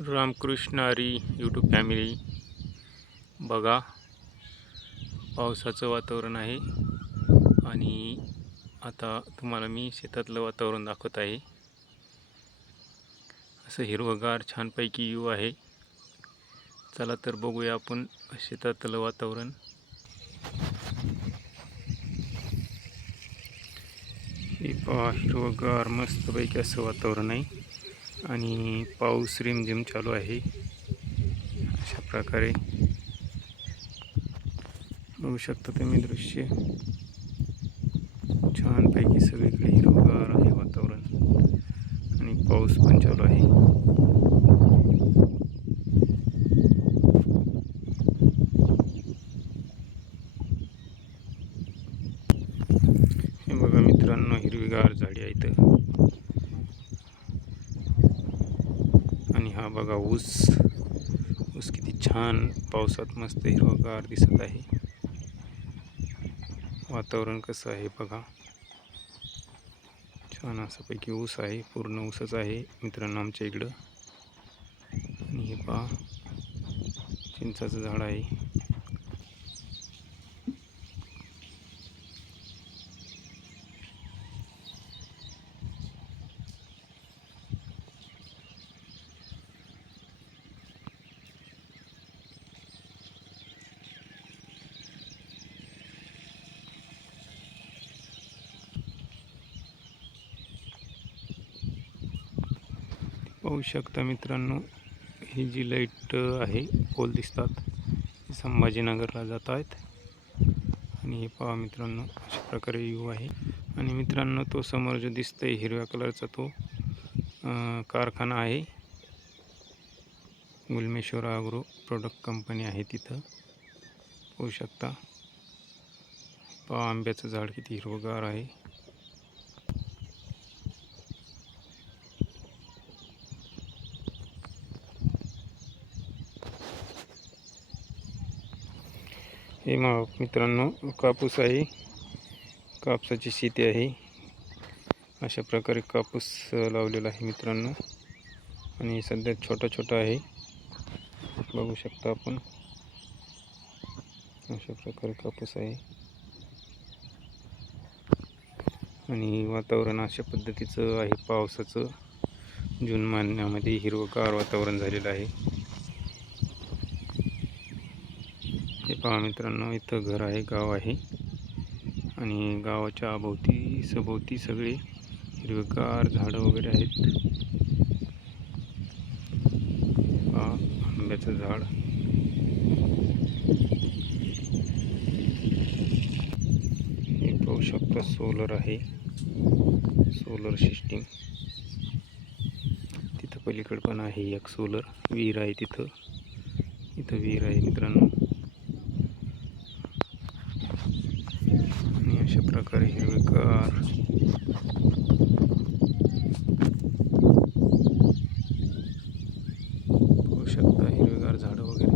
Ramakrishna Hari YouTube family बघा, पावसाचं वातावरण आहे आणि आता तुम्हाला मी शेतातलं वातावरण दाखवत आहे. असं हिरवंगार छानपैकी व्ह्यू आहे. चला तर बघूया आपण शेतातलं वातावरण. हे पहा, हिरवंगार मस्तपैकी असं वातावरण आहे आणि पाऊस रिमझिम चालू आहे. अशा प्रकारे बघू शकता तुम्ही दृश्य. छानपैकी सगळीकडे हिरवगार आहे वातावरण आणि पाऊस पण चालू आहे. हे बघा मित्रांनो, हिरवीगार झाडी आहेत आणि हा बघा ऊस किती छान पावसात मस्त हिरवगार दिसत आहे. वातावरण कसं आहे बघा, छान असं पैकी ऊस आहे, पूर्ण ऊसच आहे मित्रांनो आमच्या इकडं. आणि हे पहा, चिंचाचं झाड आहे. पाहू शकता मित्रांनो, ही जी लाईट आहे, पोल दिसतात, संभाजीनगरला जात आहेत. आणि हे पहा मित्रांनो, अशा प्रकारे व्ह्यू आहे. आणि मित्रांनो, तो समोर जो दिसतोय हिरव्या कलरचा तो कारखाना आहे. गुलमेश्वर ॲग्रो प्रोडक्ट कंपनी आहे तिथं. पाहू शकता, पहा आंब्याचं झाड किती हिरवगार आहे. हे मित्रांनो, कापूस आहे, कापसाची शेती आहे. अशा प्रकारे कापूस लावलेला आहे मित्रांनो आणि सध्या छोटा आहे, बघू शकता आपण. अशा प्रकारे कापूस आहे आणि वातावरण अशा पद्धतीचं आहे पावसाचं. जून महिन्यामध्ये हिरवगार वातावरण झालेलं आहे. हे पहा मित्रांनो, इथं घर आहे, गाव आहे आणि गावाच्या सभोवती सगळे हिरवेगार झाडं वगैरे आहेत. पहा, आंब्याचं झाड. हे पाहू शकता, सोलर आहे, सोलर सिस्टीम. तिथं पलीकडे पण आहे एक सोलर. विहीर आहे तिथं विहीर आहे मित्रांनो. आणि अशा प्रकारे हिरवेगार पाहू शकता, हिरवेगार झाडं वगैरे.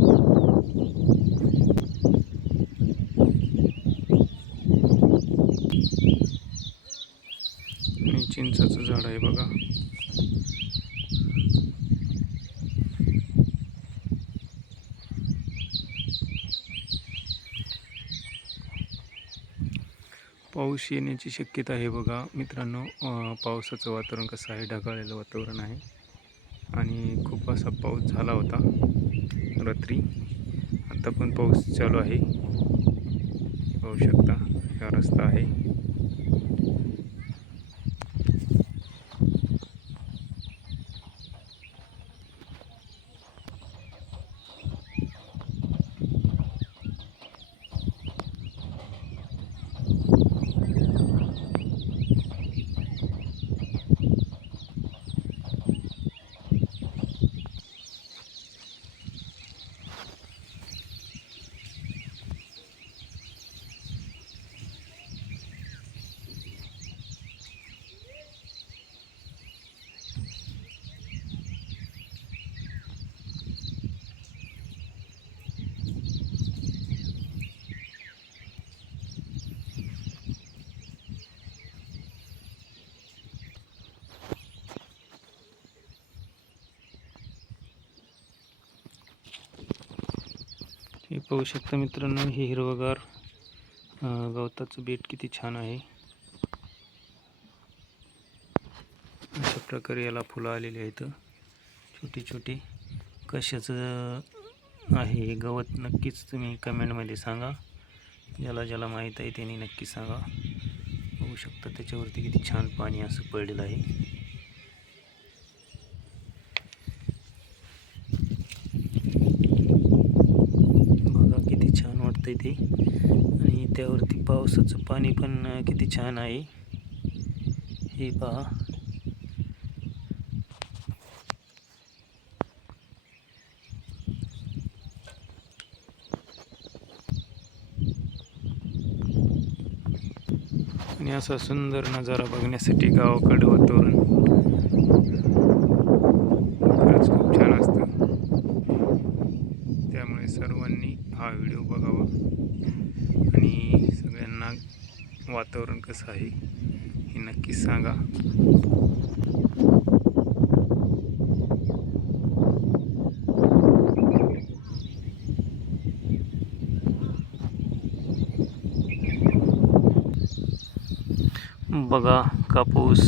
आणि चिंचाचं झाड आहे बघा. पाऊस येण्याची शक्यता आहे बघा मित्रांनो. पावसाचं वातावरण कसं आहे, ढगाळलेलं वातावरण आहे आणि खूप असा पाऊस झाला होता रात्री. आता पण पाऊस चालू आहे, पाहू शकता. हा रस्ता आहे. पाहू शकता मित्रांनो, हे हिरवगार गवताचं बेट किती छान आहे. अशा प्रकारे याला फुलं आलेली आहेत छोटी छोटी. कशाचं आहे हे गवत नक्कीच तुम्ही कमेंटमध्ये सांगा. ज्याला माहीत आहे त्यांनी नक्की सांगा. बघू शकता त्याच्यावरती किती छान पाणी असं पडलेलं आहे. बघा किती छान वाटतंय ते. आणि त्यावरती पावसाचं पाणी पण किती छान आहे हे पहा. आणि असा सुंदर नजारा बघण्यासाठी गावाकडे वातावरण खरंच खूप छान असतं. त्यामुळे सर्वांनी हा व्हिडिओ बघावा आणि सगळ्यांना वातावरण कसं आहे हे नक्कीच सांगा. बघा कापूस